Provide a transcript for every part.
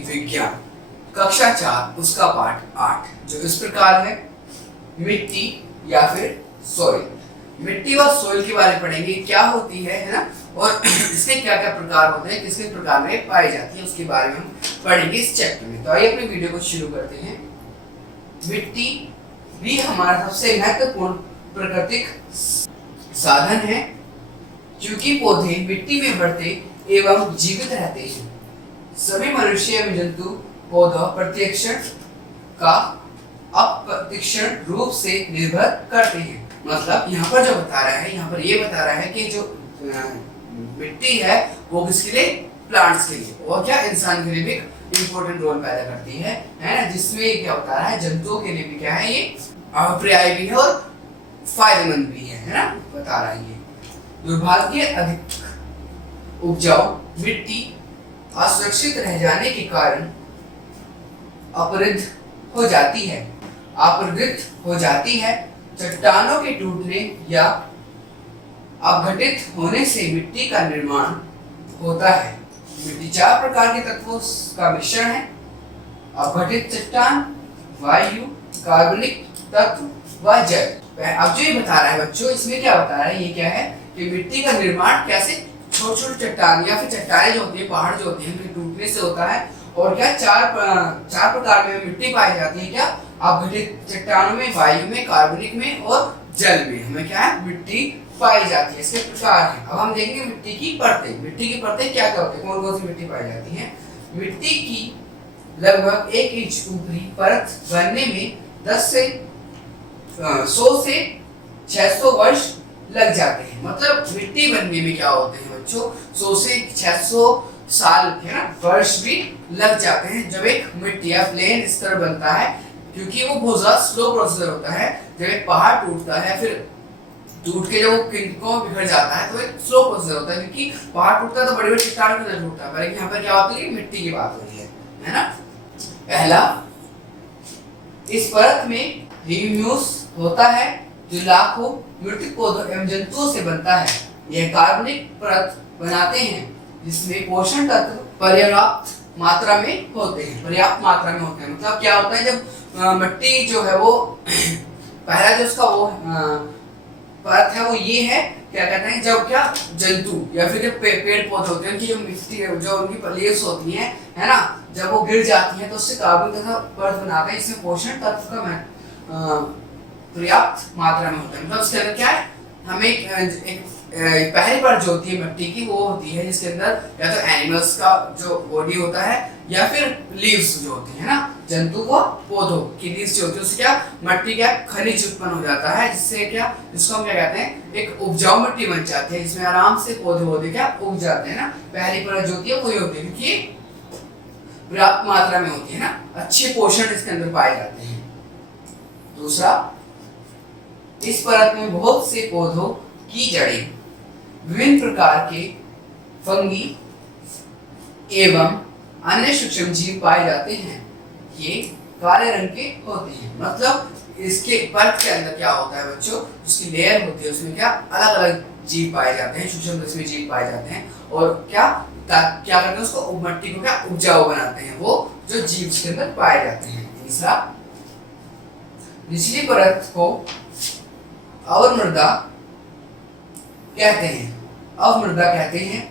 जीव विज्ञान कक्षा 4 उसका पाठ 8 जो इस प्रकार है, मिट्टी या फिर सॉइल। मिट्टी व सॉइल के बारे में पढ़ेंगे, क्या होती है ना, और इसके क्या क्या प्रकार होते हैं, किस किस प्रकार में पाई जाती है, उसके बारे में हम पढ़ेंगे इस चैप्टर में। तो आइए अपने वीडियो को शुरू करते हैं। मिट्टी भी हमारा सबसे महत्वपूर्ण प्राकृतिक साधन है, क्योंकि पौधे मिट्टी में बढ़ते एवं जीवित रहते हैं। सभी मनुष्य एवं जंतु पौधा प्रत्यक्षण का अप्रत्यक्षण रूप से निर्भर करते हैं। मतलब यहाँ पर जो बता रहा है, यहाँ पर ये बता रहा है कि जो मिट्टी है वो किसके लिए, प्लांट्स के लिए, और क्या इंसान के लिए भी इम्पोर्टेंट रोल पैदा करती है ना, जिसमें क्या बता रहा है जंतुओं के लिए भी क्या है, ये अपर्याय भी है और फायदेमंद भी है ना, बता रहा है ये। दुर्भाग्य अधिक उपजाऊ मिट्टी असुरक्षित रह जाने के कारण अपरदित हो जाती है। चट्टानों के टूटने या अपघटित होने से मिट्टी का निर्माण होता है। मिट्टी 4 प्रकार के तत्वों का मिश्रण है: अपघटित चट्टान, वायु, कार्बनिक तत्व व जल। अब जो ये बता रहा है बच्चों, इसमें क्या बता रहा है, ये क्या है कि मिट्टी का निर्माण कैसे छोटे छोटे चट्टान या फिर चट्टानें जो होती है, पहाड़ जो होती है, उनके टूटने से होता है। और क्या चार प्रकार में मिट्टी पाई जाती है, क्या अपघटित चट्टानों में, वायु में, कार्बनिक में और जल में हमें क्या है, मिट्टी पाई जाती है। इसके प्रकार हैं। अब हम देखेंगे मिट्टी की परतें। मिट्टी की परतें क्या क्या होती है, कौन कौन सी मिट्टी पाई जाती है। मिट्टी की लगभग 1 इंच ऊपरी परत बनने में 100 से 600 वर्ष लग जाते हैं। मतलब मिट्टी बनने में क्या होते हैं बच्चों, 100 से 600 साल है ना, वर्ष भी लग जाते हैं जब एक मिट्टी या प्लेन स्तर बनता है, क्योंकि वो बहुत ज्यादा स्लो प्रोसेसर होता है। जब एक पहाड़ टूटता है, फिर टूट के जब वो किनको बिखर जाता है, तो एक स्लो प्रोसेसर होता है, क्योंकि पहाड़ टूटता है तो बड़ी बड़ी चट्टानों की तरह टूटता है, पर यहाँ पर क्या होती है, मिट्टी की बात हो रही है ना। पहला, इस परत में ह्यूमस होता है जो लाखों मृत पौधों एवं जंतुओं से बनता है। यह कार्बनिक परत बनाते हैं जिसमें पोषण तत्व पर्याप्त मात्रा में होते हैं। मतलब क्या होता है, जब मिट्टी जो है वो पहला जो उसका वो परत है वो ये है, क्या कहते हैं, जब क्या जंतु या फिर जब पेड़ पौधे होते हैं, उनकी जो मिट्टी जो उनकी लीव्स होती हैं है ना, जब वो गिर जाती हैं तो उससे कार्बन तथा परत बनाते हैं, इसमें पोषण तत्व का पर्याप्त मात्रा में होता है। मतलब उसके अंदर क्या है, हमें एक पहली परत जो होती है मिट्टी की वो होती है जिसके अंदर या तो एनिमल्स का जो बॉडी होता है या फिर लीव्स जो होती है ना, जंतु व पौधों की लीव्स जो होती है, उससे क्या मिट्टी क्या खनिज उत्पन्न हो जाता है, जिससे क्या, जिसको हम क्या कहते हैं, एक उपजाऊ मिट्टी बन जाती है, जिसमें आराम से पौधे क्या उग जाते हैं ना। पहली परत जो होती है वही होती है, क्योंकि पर्याप्त मात्रा में होती है ना, अच्छे पोषण इसके अंदर पाए जाते हैं। दूसरा, इस परत में बहुत से पौधों की जड़ें, विभिन्न प्रकार के फंगी एवं अन्य सूक्ष्म जीव पाए जाते हैं। ये काले रंग के होते हैं। मतलब इसके परत के अंदर क्या होता है बच्चों, उसकी लेयर होती है, उसमें क्या अलग अलग जीव पाए जाते हैं, सूक्ष्म जीव पाए जाते हैं, और क्या करते हैं, उसको मिट्टी को क्या उपजाऊ बनाते हैं, वो जो जीव इसके अंदर पाए जाते हैं। तीसरा, निचली परत को अवमृदा कहते हैं,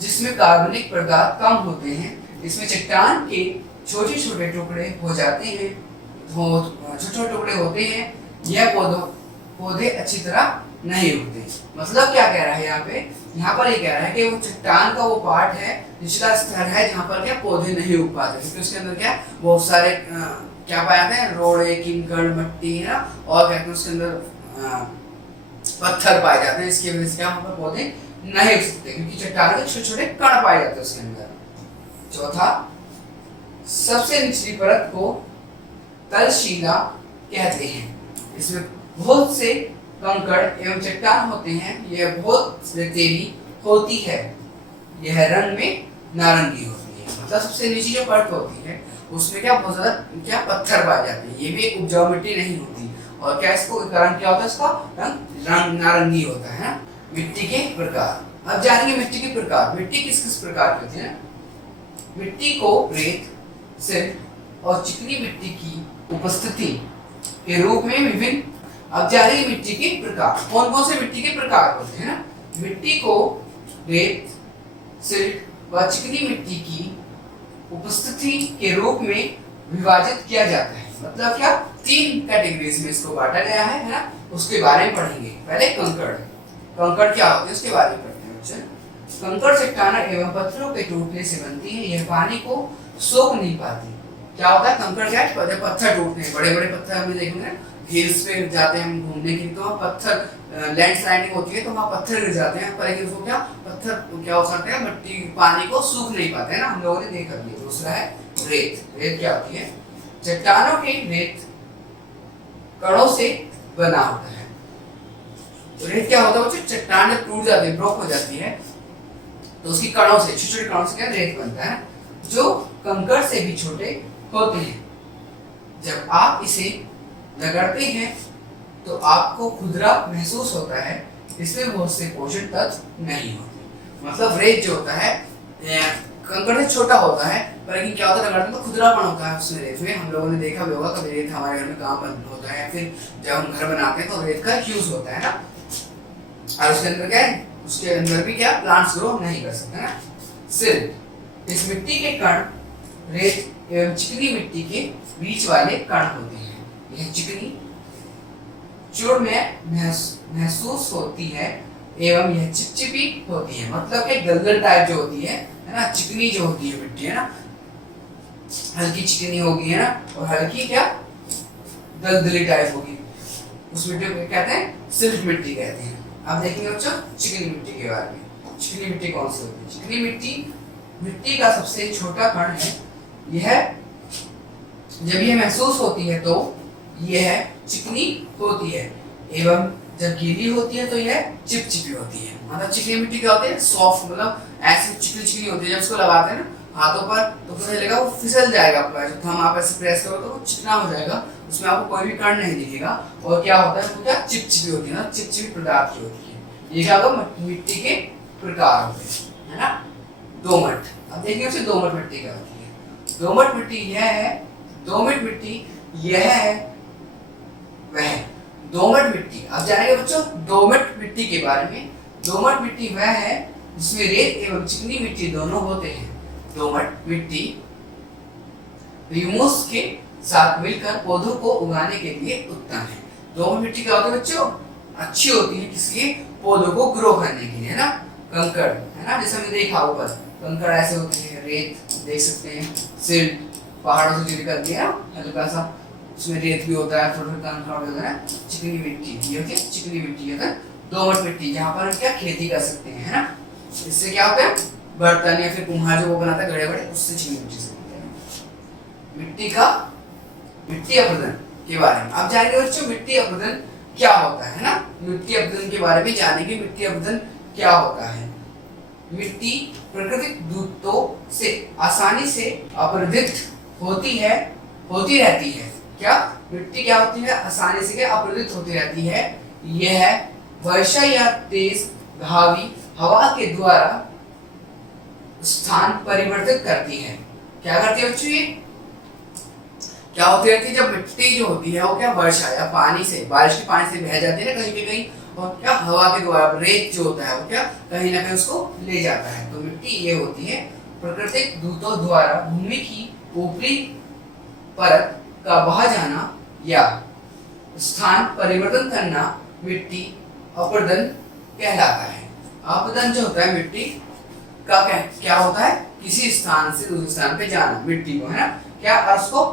जिसमें कार्बनिक पदार्थ कम होते हैं। इसमें चट्टान के छोटे छोटे टुकड़े हो जाते हैं, छोटे टुकड़े होते हैं। यह पौधे अच्छी तरह नहीं उगते। मतलब क्या कह रहा है यहाँ पर ये कह रहा है कि वो चट्टान का वो पार्ट है, निचला स्तर है, जहाँ पर क्या पौधे नहीं उग पाते, क्योंकि उसके अंदर क्या बहुत सारे क्या पाए जाते हैं, रोड़े, कंकड़, मिट्टी है ना, और कहते हैं उसके अंदर पत्थर पाए जाते हैं, इसकी वजह से क्या वहाँ पर पौधे नहीं उग सकते, क्योंकि चट्टानों के छोटे छोटे कण पाए जाते हैं उसके अंदर। चौथा, सबसे निचली परत को तलशिला कहते हैं। इसमें बहुत से कंकड़ एवं चट्टान होते हैं। यह बहुत रेतीली होती है। यह रंग में नारंगी होती है। मतलब सबसे नीचे जो परत होती है उसमें क्या बहुत ज्यादा क्या पत्थर पाए जाते हैं। ये भी एक उपजाऊ मिट्टी नहीं होती। और क्या इसको कारण क्या होता है, इसका रंग नारंगी होता है ना। मिट्टी के प्रकार, अब जानेंगे मिट्टी के प्रकार। मिट्टी किस किस प्रकार की होती है। मिट्टी को रेत, सिल्ट और चिकनी मिट्टी की उपस्थिति के रूप में विभिन्न अवजारी मिट्टी के प्रकार। कौन कौन से मिट्टी के प्रकार होते हैं ना? मिट्टी को रेत, सिल्ट व चिकनी मिट्टी की उपस्थिति के रूप में विभाजित किया जाता है। मतलब क्या? 3 कैटेगरीज में इसको बांटा गया है ना? उसके बारे में पढ़ेंगे। पहले कंकड़। कंकड़ क्या होते हैं उसके बारे में पढ़ते हैं बच्चे। कंकड़ चट्टानों एवं पत्थरों के टूटने से बनती है। यह पानी को सोख नहीं पाती। क्या होता है? कंकड़ क्या है? पत्थर टूटते हैं, बड़े बड़े पत्थर हमने देखेंगे हिल्स पे जाते हैं हम घूमने के लिए, तो वहाँ पत्थर लैंडस्लाइडिंग होती है तो वहाँ पत्थर गिर जाते हैं, पर लेकिन उसको क्या पत्थर क्या हो सकते हैं? मिट्टी पानी को सूख नहीं पाते हैं ना, हम लोगों ने देखा भी। दूसरा है रेत। रेत क्या होती है? चट्टानों के रेत कणों से बना होता है। तो रेत क्या होता है बच्चों? चट्टान जब टूट जाती है, ब्रोक हो जाती है, तो उसकी कणों से, छोटे छोटे कणों से क्या रेत बनता है, जो कंकड़ से भी छोटे होते हैं। जब आप इसे रगड़ते हैं तो आपको खुरदरा महसूस होता है। इसमें बहुत से पोषक तत्व नहीं होते। मतलब रेत जो होता है कंकड़ से छोटा होता है, पर लेकिन क्या होता है? रगड़ने में खुरदरापन होता है उसमें। रेत में हम लोगों ने देखा भी होगा, कभी रेत हमारे घर में काम होता है, फिर जब हम घर बनाते हैं तो रेत का यूज होता है ना, और उसके अंदर क्या है? उसके अंदर भी क्या प्लांट्स ग्रो नहीं कर सकते ना। सिल्ट, इस मिट्टी के कण रेत एवं चिकनी मिट्टी के बीच वाले कण होते हैं। यह चिकनी चूर्ण में महसूस होती है एवं यह चिपचिपी होती है। मतलब कि दलदल टाइप जो होती है ना, चिकनी जो होती है मिट्टी है ना, हल्की चिकनी होगी है ना, और हल्की क्या दलदली टाइप होगी, उस मिट्टी को कहते हैं सिल्ट मिट्टी कहते हैं। अब देखेंगे बच्चों चिकनी मिट्टी के बारे में। चिकनी मिट्टी कौन सी होती है? चिकनी मिट्टी मिट्टी का सबसे छोटा कण है। यह जब यह महसूस होती है तो यह चिकनी होती है, एवं जब गीली होती है तो यह चिपचिपी होती है। मतलब चिकनी मिट्टी क्या होती है? सॉफ्ट, मतलब ऐसी चिकनी चिकनी होती है। जब उसको लगाते हैं ना हाथों पर तो पता चलेगा वो फिसल जाएगा आपका, जो थंब आप ऐसे प्रेस करो तो वो चिकना हो जाएगा, उसमें आपको कोई भी कण नहीं दिखेगा। और क्या होता है? वो क्या चिपचिपी होती है ना, चिपचिपी पदार्थ की होती है। ये क्या होगा? मिट्टी के प्रकार होते हैं, है ना। दोमट। अब देखिए उसे दोमट मिट्टी क्या होती है। दोमट मिट्टी यह है, दोमट मिट्टी यह है वह। दोमट मिट्टी, अब जानेंगे बच्चों दोमट मिट्टी के बारे में। दोमट मिट्टी वह है जिसमें रेत एवं चिकनी मिट्टी दोनों होते हैं। दोमट मिट्टी ह्यूमस के साथ मिलकर पौधों को उगाने के लिए उत्तम है। दोमट मिट्टी क्या होती है बच्चों? अच्छी होती है किसके? पौधों को ग्रो करने के लिए, है ना। कंकड़ है ना, जैसे हमने देखा ऊपर कंकड़ ऐसे होते हैं, रेत देख सकते हैं, सिल्ट पहाड़ों से जो निकलती है हल्का सा, उसमें रेत भी होता है, थोड़ा कंकड़ होता है। चिकनी मिट्टी, ये होती है चिकनी मिट्टी है दोमट मिट्टी, जहाँ पर हम क्या खेती कर सकते हैं, है ना। इससे क्या होता है? बर्तन या फिर कुम्हार जो वो बनाता है बड़े बड़े, उससे चिकनी मिट्टी से बनते हैं। मिट्टी अपरदन के बारे में अब जानेंगे बच्चों। मिट्टी अपरदन क्या होता है ना, मिट्टी अपरदन के बारे में जानेंगे। मिट्टी अपरदन क्या होता है? मिट्टी प्राकृतिक दूतों से आसानी से अपरदित होती रहती है। क्या मिट्टी क्या होती है? आसानी से क्या अपरदित होती रहती है। यह वर्षा या तेज बहावी हवा के द्वारा स्थान परिवर्तित करती है। क्या करती है बच्चों? ये क्या होती है कि जब मिट्टी जो होती है वो क्या वर्षा या पानी से, बारिश के पानी से बह जाती है ना कहीं पे कहीं, और क्या हवा के द्वारा रेत जो होता है वो क्या कहीं ना कहीं उसको ले जाता है। तो मिट्टी ये होती है प्राकृतिक दूतों द्वारा भूमि की ऊपरी परत का बहा जाना या स्थान परिवर्तन करना मिट्टी अपरदन कहलाता है। अपरदन जो होता है मिट्टी का क्या होता है? किसी स्थान से दूसरे स्थान पे जाना मिट्टी को, है ना। क्या उसको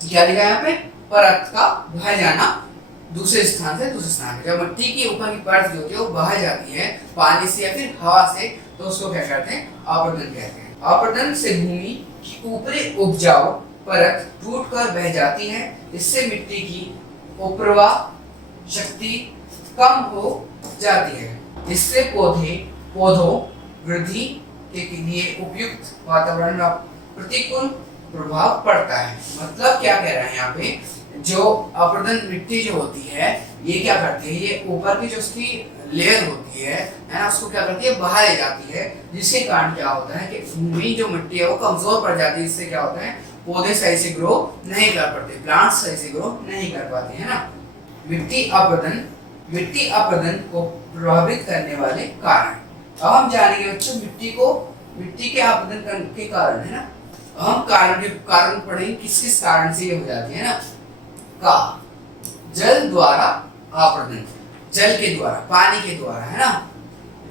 क्या लिखा है यहाँ पे? परत का बह जाना दूसरे स्थान से दूसरे स्थान पे। जब मिट्टी की ऊपर की परत जो होती है वो बह जाती है पानी से या फिर हवा से, तो उसको क्या कहते हैं? अपरदन कहते हैं। अपरदन से भूमि की ऊपरी उपजाऊ परत टूटकर बह जाती है। इससे मिट्टी की उपरवाह शक्ति कम हो जाती है। इससे पौधों वृद्धि के लिए उपयुक्त वातावरण का प्रतिकूल प्रभाव पड़ता है। मतलब क्या कह रहे हैं यहाँ पे? जो अपरदन मिट्टी जो होती है ये क्या करती है? ये ऊपर की जो उसकी लेयर होती है ना, उसको क्या करती है, बाहर ले जाती है, जिसके कारण क्या होता है कि भूमि जो मिट्टी है वो कमजोर पड़ जाती है। इससे क्या होता है, पौधे सही से ग्रो नहीं कर पाते, प्लांट्स सही से ग्रो नहीं कर पाते, है ना। मिट्टी अपरदन को प्रभावित करने वाले कारण। अब हम जानेंगे बच्चों मिट्टी के अपरदन के कारण, है ना। हम कारण पढ़ेंगे किस किस कारण से ये हो जाती है ना। का जल द्वारा अपरदन, जल के द्वारा, पानी के द्वारा, है ना।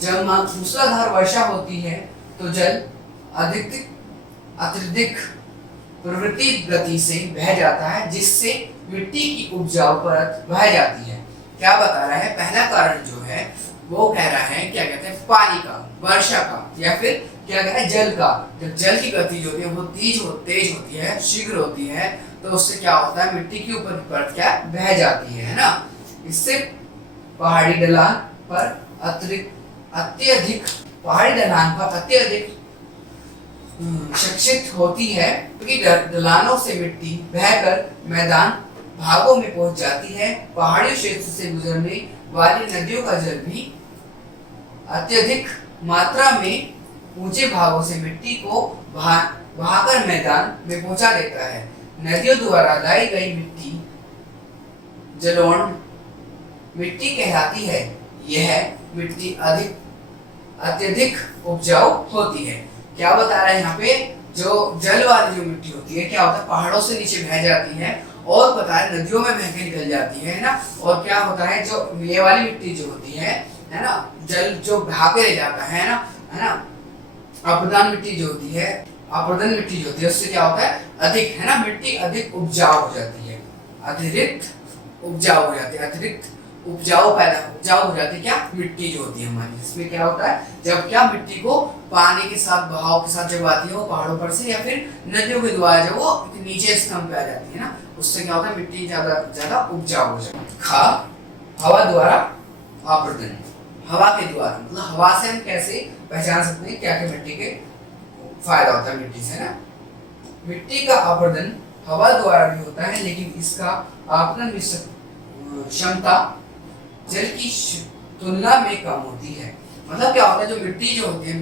जब मूसलाधार वर्षा होती है तो जल अत्यधिक प्रवृत्ति गति से बह जाता है, जिससे मिट्टी की उपजाऊ परत बह जाती है। क्या बता रहा है, पहला कारण जो है वो कह रहा है, क्या कहते हैं, पानी का, वर्षा का, या फिर क्या कहते हैं, जल का। जब जल की गति जो होती है वो तेज होती है, शीघ्र होती है, तो उससे क्या होता है, मिट्टी की ऊपर की परत क्या बह जाती है ना। इससे पहाड़ी ढलान पर अत्यधिक शिक्षित होती है, क्योंकि ढलानों से मिट्टी बहकर मैदान भागों में पहुंच जाती है। पहाड़ी क्षेत्र से गुजरने वाली नदियों का जल भी अत्यधिक मात्रा में ऊंचे भागों से मिट्टी को बहाकर मैदान में पहुंचा देता है। नदियों द्वारा लाई गई मिट्टी जलोढ़ मिट्टी कहलाती है। यह मिट्टी अत्यधिक उपजाऊ होती है। क्या बता रहा है यहाँ पे, जो जल वाली जो मिट्टी होती है, क्या होता है, पहाड़ों से नीचे बह जाती है और पता है नदियों में बह के निकल जाती है ना। और क्या होता है, जो ये वाली मिट्टी जो होती है ना, जल जो बहा के ले जाता है ना, अपरदन मिट्टी जो होती है उससे क्या होता है, अधिक, है ना, मिट्टी अधिक उपजाऊ हो जाती है, अतिरिक्त उपजाऊ हो जाती है, अतिरिक्त उपजाऊ हो जाती है। क्या, मिट्टी जो होती है हमारी, इसमें क्या होता है, जब क्या मिट्टी को पानी के साथ, बहाव के साथ जब आती है वो पहाड़ों पर से या फिर नदियों के द्वारा जब वो नीचे स्तंभ पे आ जाती है ना, उससे क्या होता है, मिट्टी ज्यादा उपजाऊ हो जाती है। हवा द्वारा अपरदन, हवा के द्वारा, मतलब हवा से हम कैसे पहचान सकते हैं क्या मिट्टी के फायदा होता है मिट्टी से ना। मिट्टी का अपरदन हवा द्वारा भी होता है, लेकिन इसका अपरदन क्षमता जल की तुलना में कम होती है। मतलब क्या होता है, जो मिट्टी जो होती है,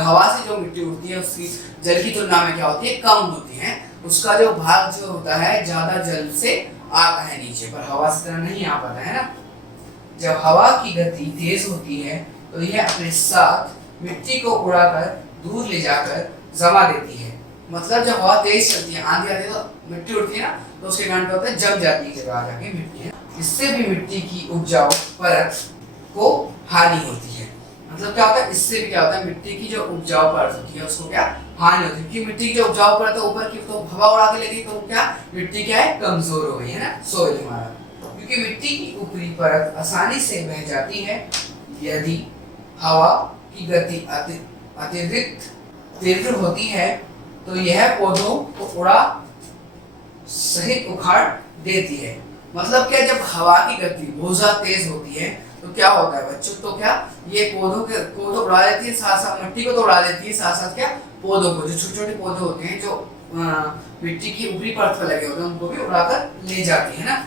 हवा से जो मिट्टी उड़ती है उसकी जल की तुलना में क्या होती है, कम होती है। उसका जो भाग जो होता है ज्यादा जल से आता है नीचे, पर हवा से तरह नहीं आ पाता है ना। जब हवा की गति तेज होती है तो यह अपने साथ मिट्टी को उड़ाकर दूर ले जाकर जमा देती है। मतलब जब हवा तेज चलती है, आंधी आती है तो मिट्टी उड़ती है ना, तो उसके कारण क्या होता है, जम जाती है जगह जाके मिट्टी। इससे भी मिट्टी की उपजाऊ परत को हानि होती है। मतलब क्या होता है, इससे भी क्या होता है, मिट्टी की जो उपजाऊ परत होती है उसको क्या हानि होती है, क्योंकि मिट्टी की जो उपजाऊ परत है ऊपर की, तो हवा उड़ा के लेगी तो क्या, मिट्टी क्या है, कमजोर हो गई है ना, सोइल हमारा। क्योंकि मिट्टी की ऊपरी परत आसानी से बह जाती है। यदि हवा की गति अत्यधिक तीव्र होती है तो यह पौधों को उड़ा सहित उखाड़ देती है। मतलब क्या, जब हवा की गति बहुत ज्यादा तेज होती है तो क्या होता है बच्चों, तो क्या ये पौधों को तो उड़ा देती है, साथ साथ मिट्टी को तो उड़ा देती है, साथ साथ क्या पौधों को, जो छोटे छोटे पौधे होते हैं जो मिट्टी की ऊपरी परत पर लगे होते हैं, उनको भी उड़ाकर ले जाती है ना।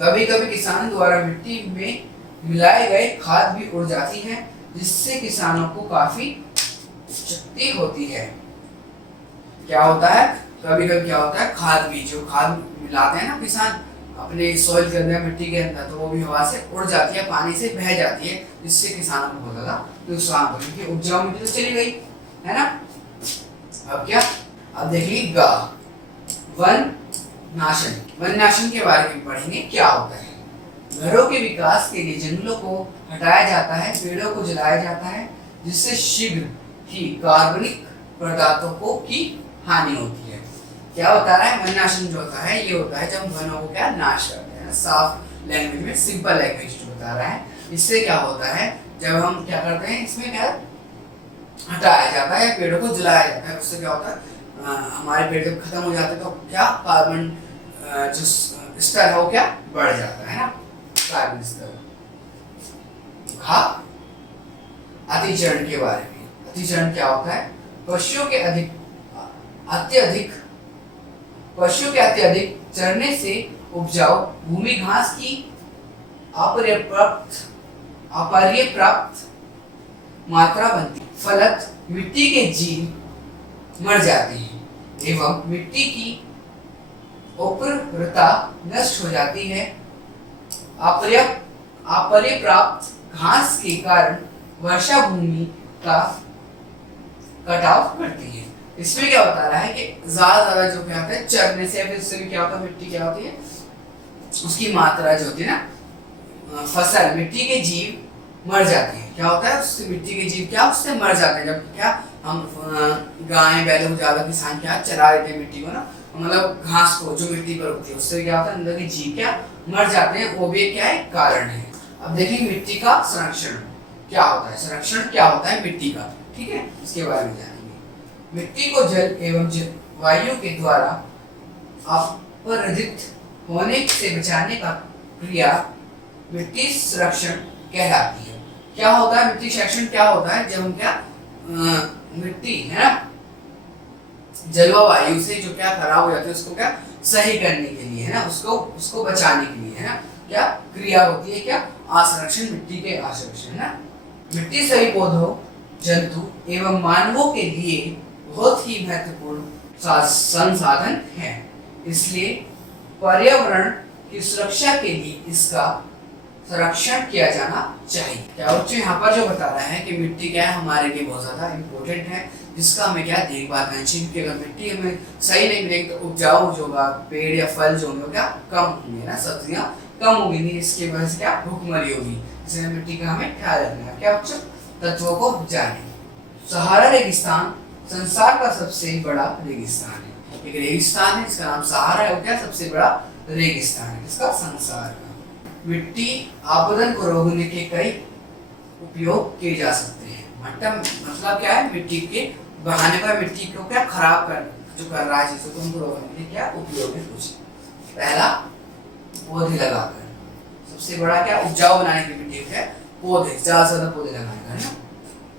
कभी कभी किसानों द्वारा मिट्टी में मिलाए गए खाद भी उड़ जाती है, जिससे किसानों को काफी क्षति होती है। क्या होता है, कभी कभी क्या होता है, खाद भी, जो खाद मिलाते हैं ना किसान अपने सॉइल के अंदर, मिट्टी के अंदर, तो वो भी हवा से उड़ जाती है, पानी से बह जाती है, जिससे किसानों को बहुत ज्यादा नुकसान होता है, क्योंकि उपजाऊ मिट्टी तो चली गई है ना। अब क्या, अब देखिए वन नाशन के बारे में पढ़ेंगे। क्या होता है, घरों के विकास के लिए जंगलों को हटाया जाता है, पेड़ों को जलाया जाता है, जिससे शीघ्र ही कार्बनिक पदार्थों की हानि होती है। क्या बता रहा है, वन नाशन जो होता है ये होता है जब हम वनों को क्या नाश करते हैं, साफ लैंग्वेज में, सिंपल लैंग्वेज जो बता रहा है। इससे क्या होता है, जब हम क्या करते हैं, इसमें क्या हटाया जाता है, पेड़ों को जलाया जाता है, उससे क्या होता है, हमारे पेड़ जब खत्म हो जाते हैं तो क्या कार्बन जो स्तर है वो क्या बढ़ जाता है ना, कार्बन स्तर। अतिचरण के बारे में, अतिचरण क्या होता है, पशुओं के अत्यधिक चरने से उपजाऊ भूमि घास की अपर्याप्त अपर्याप्त मात्रा बनती है, फलत मिट्टी के जीव मर जाते हैं एवं मिट्टी की उर्वरता नष्ट हो जाती है। अपर्याप्त घास के कारण वर्षा भूमि का कटाव करती है। इसमें क्या बता रहा है कि ज्यादा जो क्या होता है चरने से, फिर उससे भी क्या होता है, मिट्टी क्या होती है, उसकी मात्रा जो होती है ना, फसल, मिट्टी के जीव मर जाते हैं। क्या होता है, उससे मिट्टी के जीव क्या उससे मर जाते हैं। जब क्या हम गाय बैलों ज्यादा किसान क्या चरा देते हैं मिट्टी को ना, मतलब घास को जो मिट्टी पर होती है, उससे क्या होता है अंदर के जीव क्या मर जाते हैं। वो भी क्या है कारण है। अब देखेंगे मिट्टी का संरक्षण क्या होता है, संरक्षण क्या होता है मिट्टी का, ठीक है, इसके बारे में जानेंगे। मिट्टी को जल एवं वायु के द्वारा अपरदित होने से बचाने का क्रिया मिट्टी संरक्षण कहलाती है। क्या होता है मिट्टी संरक्षण, क्या होता है जब हम क्या मिट्टी है ना जलवायु से जो क्या खराब हो जाती है उसको क्या सही करने के लिए है ना, उसको बचाने के लिए है ना, क्या क्रिया होती है, क्या आसंरक्षण, मिट्टी के आसंरक्षण है ना। मिट्टी सभी पौधों, जंतु एवं मानवों के लिए बहुत ही महत्वपूर्ण संसाधन है। इसलिए पर्यावरण की सुरक्षा के लिए इसका संरक्षण किया जाना चाहिए। क्या बच्चों यहाँ पर जो बता रहा है कि मिट्टी क्या है हमारे लिए बहुत ज्यादा इम्पोर्टेंट है, जिसका हमें क्या देखभाल करनी चाहिए, क्योंकि अगर मिट्टी हमें सही नहीं मिलेगी तो उपजाऊ जो होगा, पेड़ या फल जो होंगे क्या कम होंगे ना, सब्जियां कम होगी नहीं, इसके वजह से क्या भूखमरी होगी। इसलिए मिट्टी का हमें ख्याल रखना है। क्या बच्चों तत्वों को जाने। सहारा रेगिस्तान संसार का सबसे बड़ा रेगिस्तान है। एक रेगिस्तान है जिसका नाम सहारा है, वो क्या सबसे बड़ा रेगिस्तान है इसका संसार का। मिट्टी आपदन को रोकने के कई उपयोग किए जा सकते हैं। मतलब क्या है, मिट्टी के बहाने पर मिट्टी को क्या खराब कर रहा है चीजों को उनको रोकने के लिए क्या उपयोग है कुछ। पहला पौधे लगाकर, सबसे बड़ा क्या उपजाऊ बनाने की मिट्टी क्या पौधे, ज्यादा से ज्यादा पौधे लगाने का है ना।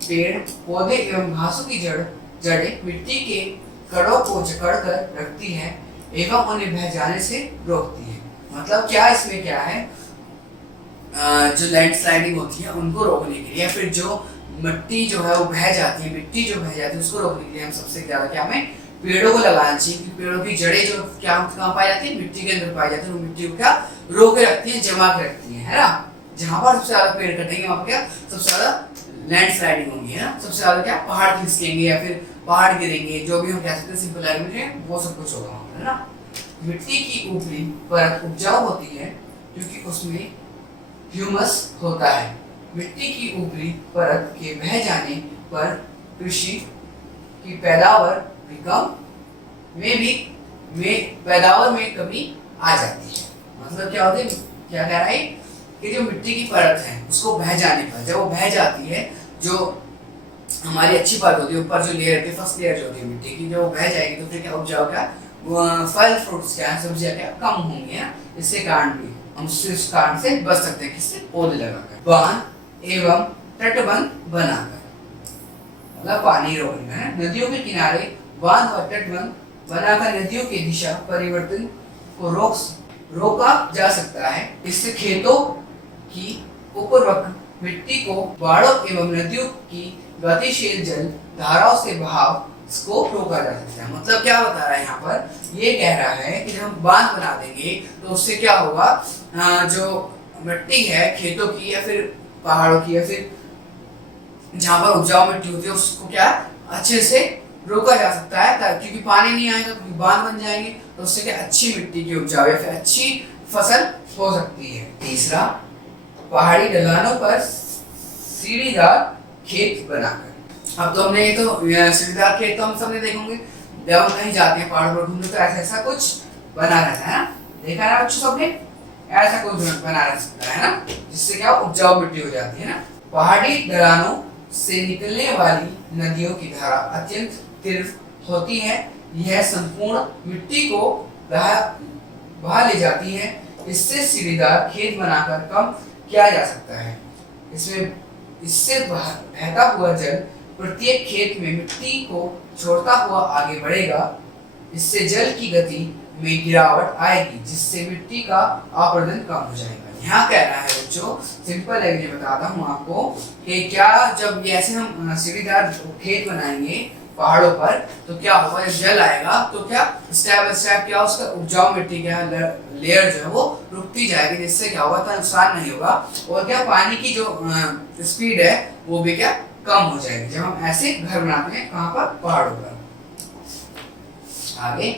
पेड़ पौधे एवं घासों की जड़ें मिट्टी के कड़ों को जकड़ कर रखती है एवं उन्हें बह जाने से रोकती है। मतलब क्या इसमें क्या है, जो लैंडस्लाइडिंग होती है उनको रोकने के लिए, या फिर जो मिट्टी जो है वो बह जाती है, मिट्टी जो बह जाती है उसको रोकने के लिए हम सबसे ज्यादा क्या हमें पेड़ों को लगाना चाहिए। क्योंकि पेड़ों की जड़ें जो क्या कहाँ पाई जाती है, मिट्टी के अंदर पाई जाती है, वो मिट्टी को क्या रोके रखती है, जमा के रखती है ना। जहाँ पर सबसे ज्यादा पेड़ कटेंगे वहाँ पर क्या सबसे ज्यादा लैंडस्लाइडिंग होगी है ना, सबसे ज्यादा क्या पहाड़ खिसकेंगे या फिर पहाड़ गिरेंगे, जो भी हम कह सकते हैं सिंपल लैंग्वेज में, वो सब कुछ होगा वहाँ पर है ना। मिट्टी की ऊपरी परत उपजाऊ होती है क्योंकि उसमें ह्यूमस होता है। मिट्टी की ऊपरी परत के बह जाने पर कृषि की पैदावार पैदावार में कमी आ जाती है। मतलब क्या होता है, क्या कह रहा है कि जो मिट्टी की परत है उसको बह जाने पर, जब वो बह जाती है, जो हमारी अच्छी परत होती है ऊपर जो लेयर होती है, फर्स्ट लेयर जो होती है मिट्टी की, जब वो बह जाएगी तो फिर क्या उपजाऊ क्या फल फ्रूट्स क्या है, सब्जियां क्या कम होंगी है। इससे कारण भी हम इस कारण से बच सकते हैं, किससे पौधे लगाकर। बांध एवं तटबंध बनाकर, मतलब पानी रोकना है। नदियों के किनारे बांध और तटबंध बनाकर नदियों की दिशा परिवर्तन को रोका जा सकता है। इससे खेतों की उर्वरक मिट्टी को बाढ़ों एवं नदियों की गतिशील जल धाराओं से बहाव को रोका जा सकता है। मतलब क्या बता रहा है यहाँ पर, ये कह रहा है कि जब हम बांध बना देंगे तो उससे क्या होगा, जो मिट्टी है खेतों की या फिर पहाड़ों की या फिर जहाँ पर उपजाऊ मिट्टी होती है उसको क्या अच्छे से रोका जा सकता है, क्योंकि पानी नहीं आएगा, क्योंकि बांध बन जाएंगे तो उससे क्या अच्छी मिट्टी की उपजाऊ या फिर अच्छी फसल हो सकती है। तीसरा, पहाड़ी ढलानों पर सीढ़ीदार खेत बनाकर। अब तो हमने ये तो सीढ़ीदार खेत तो हम सबने देखेंगे, जब हम कहीं जाते हैं पहाड़ पर घूमने तो ऐसा कुछ बना रहता है ना, देखा ना बच्चों सबने, ऐसा कुछ बना रहता है ना, जिससे क्या उपजाऊ मिट्टी हो जाती है ना। पहाड़ी ढलानों से निकलने वाली नदियों की धारा अत्यंत तीव्र होती है, यह संपूर्ण मिट्टी को बहा ले जाती है। इससे सीढ़ीदार खेत बनाकर कम किया जा सकता है। इससे बहता हुआ जल प्रत्येक खेत में मिट्टी को छोड़ता हुआ आगे बढ़ेगा। इससे जल की गति में गिरावट आएगी, जिससे मिट्टी का अपरदन कम हो जाएगा। यहाँ कह रहा है बच्चों सिंपल है, ये बताता हूँ आपको कि क्या जब ये ऐसे हम सीढ़ीदार खेत बनाएंगे पहाड़ों पर तो क्या होगा, जब जल आएगा तो क्या स्टेप बाय स्टेप क्या उसका उपजाऊ मिट्टी क्या लेयर जो है वो रुकती जाएगी, जिससे क्या होगा, तो नुकसान नहीं होगा और क्या पानी की जो स्पीड है वो भी क्या कम हो जाएगी जब हम ऐसे घर बनाते हैं कहाँ पर, पहाड़ों पर। आगे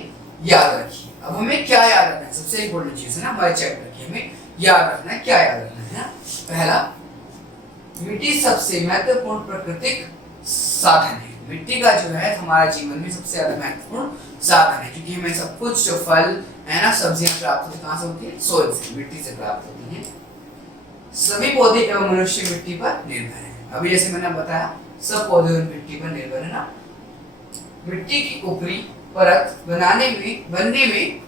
याद रखिए, अब हमें क्या याद रखना है, सबसे इंपॉर्टेंट चीज है ना हमारे चैप्टर की, हमें याद रखना है, क्या याद रखना है ना, पहला मिट्टी सबसे महत्वपूर्ण प्राकृतिक साधन है। मिट्टी का जो है हमारे जीवन में सबसे ज्यादा महत्वपूर्ण साधन है, क्योंकि हमें सब कुछ जो फल है ना, सब्जियां प्राप्त होती है कहाँ से होती है, सोइल से, मिट्टी से प्राप्त होती है। सभी पौधे एवं मनुष्य मिट्टी पर निर्भर है। अभी जैसे मैंने बताया सब पौधे मिट्टी पर निर्भर है ना। मिट्टी की ऊपरी परत बनने में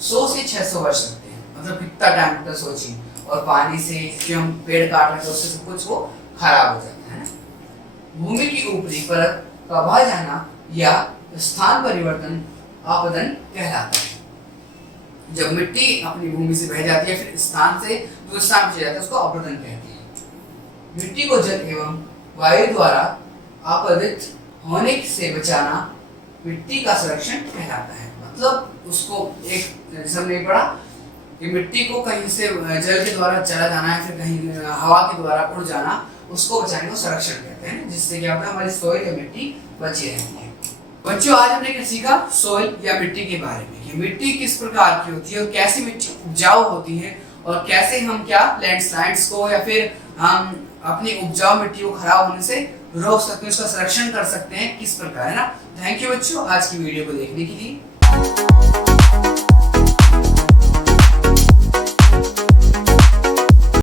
100 से 600 वर्ष लगते हैं, मतलब कितना टाइम लगता है सोचिए, और पानी से जो हम पेड़ काट रहे हैं उससे सब कुछ वो खराब हो जाता है ना। भूमि की ऊपरी परत का बह जाना या स्थान परिवर्तन अपरदन कहलाता है। जब मिट्टी अपनी भूमि से बह जाती है फिर स्थान से दूसरे स्थान पर चली जाती है उसको अपरदन कहते हैं। मिट्टी को जल एवं वायु द्वारा अपरदित होने से बचाना मिट्टी का संरक्षण कहलाता है। मतलब उसको एक सब नहीं पड़ा कि मिट्टी को कहीं से जल के द्वारा चला जाना है फिर कहीं हवा के द्वारा उड़ जाना, उसको बचाने को संरक्षण कहते हैं, जिससे क्या होता है हमारी सोइल या मिट्टी बची रहती है। बच्चों आज हमने क्या सीखा सोइल या मिट्टी के बारे में, कि मिट्टी किस प्रकार की होती है और कैसी मिट्टी उपजाऊ होती है और कैसे हम क्या लैंडस्लाइड्स को या फिर हम अपनी उपजाऊ मिट्टी को खराब होने से रोक सकते हैं, उसका संरक्षण कर सकते हैं किस प्रकार, है ना। थैंक यू बच्चों आज की वीडियो को देखने के लिए।